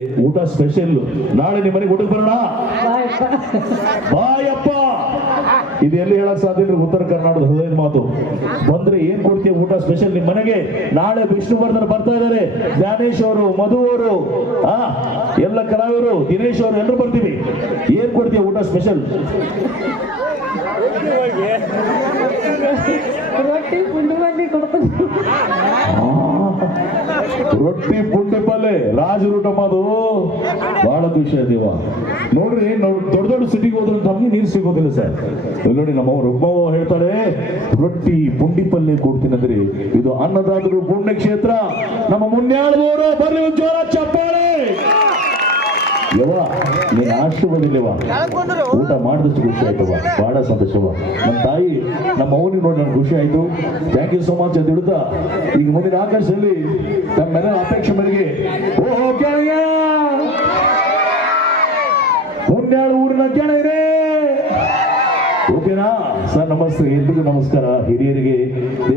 ಊಟ ಸ್ಪೆಷಲ್ ನಾಳೆ ನಿಮ್ಮ ಮನೆಗೆ ಊಟಕ್ಕೆ ಬರೋಣ? ಬಾಯಪ್ಪ! ಇದು ಎಲ್ಲಿ ಹೇಳಕ್ ಸಾಧ್ಯ ಇಲ್ಲ ಉತ್ತರ ಕರ್ನಾಟಕದ ಹೃದಯದ ಮಾತು. ಬಂದ್ರೆ ಏನ್ ಕೊಡ್ತೀವಿ ಊಟ ಸ್ಪೆಷಲ್ ನಿಮ್ ಮನೆಗೆ? ನಾಳೆ ವಿಷ್ಣುವರ್ಧನ್ ಬರ್ತಾ ಇದ್ದಾರೆ ಜ್ಞಾನೇಶ್ ಅವರು, ಮಧು ಅವರು, ಆ, ಎಲ್ಲ ಕಲಾವಿದರು, ದಿನೇಶ್ ಅವರು, ಎಲ್ಲರೂ ಬರ್ತೀವಿ. ಏನ್ ಕೊಡ್ತೀವಿ ಊಟ ಸ್ಪೆಷಲ್ ರೊಟ್ಟಿ ರೊಟ್ಟಿ ಪುಂಡಿ ಪಲ್ಲೆ ರಾಜ ಮಾದು ಬಹಳ ಖುಷಿ ದೇವ. ನೋಡ್ರಿ ದೊಡ್ಡ ದೊಡ್ಡ ಸಿಟಿಗೆ ಹೋದ್ರೆ ನಮ್ಗೆ ನೀರು ಸಿಗೋದಿಲ್ಲ ಸರ್. ನೋಡಿ ನಮ್ಮ ಒಬ್ಬ ಹೇಳ್ತಾರೆ ರೊಟ್ಟಿ ಪುಂಡಿ ಪಲ್ಲೆ ಕೊಡ್ತೀನಿ ಅಂದ್ರೆ. ಇದು ಅನ್ನದಾದ್ರೂ ಪುಣ್ಯ ಕ್ಷೇತ್ರ ನಮ್ಮ ಮುನ್ಯಾಳದವರು ಬರ್ಲಿ ಜೋರ ಚಪ್ಪಾಳೆ ನೀನ್ ಆಶೀರ್ವಾದಿಲ್ಲವ ಊಟ ಮಾಡಿದಷ್ಟು ಖುಷಿ ಆಯ್ತು ಬಹಳ ಸಂತೋಷವ ನಮ್ಮ ತಾಯಿ ನಮ್ಮ ಅವನಿಗೆ ನೋಡಿ ನನ್ಗೆ ಖುಷಿ ಆಯ್ತು. ಥ್ಯಾಂಕ್ ಯು ಸೋ ಮಚ್ ಅಂತ ಹೇಳ್ತಾ ಈಗ ಮುಂದಿನ ಆಕಾಶದಲ್ಲಿ ತಮ್ಮೆಲ್ಲರ ಅಪೇಕ್ಷೆ ಮನೆಗೆ ಮುನ್ಯಾಳ ಊರಿನ ಕೆಳಗೆ! ಓಕೆನಾ? ಸರ್ ನಮಸ್ತೆ. ಎಲ್ರಿಗೂ ನಮಸ್ಕಾರ. ಹಿರಿಯರಿಗೆ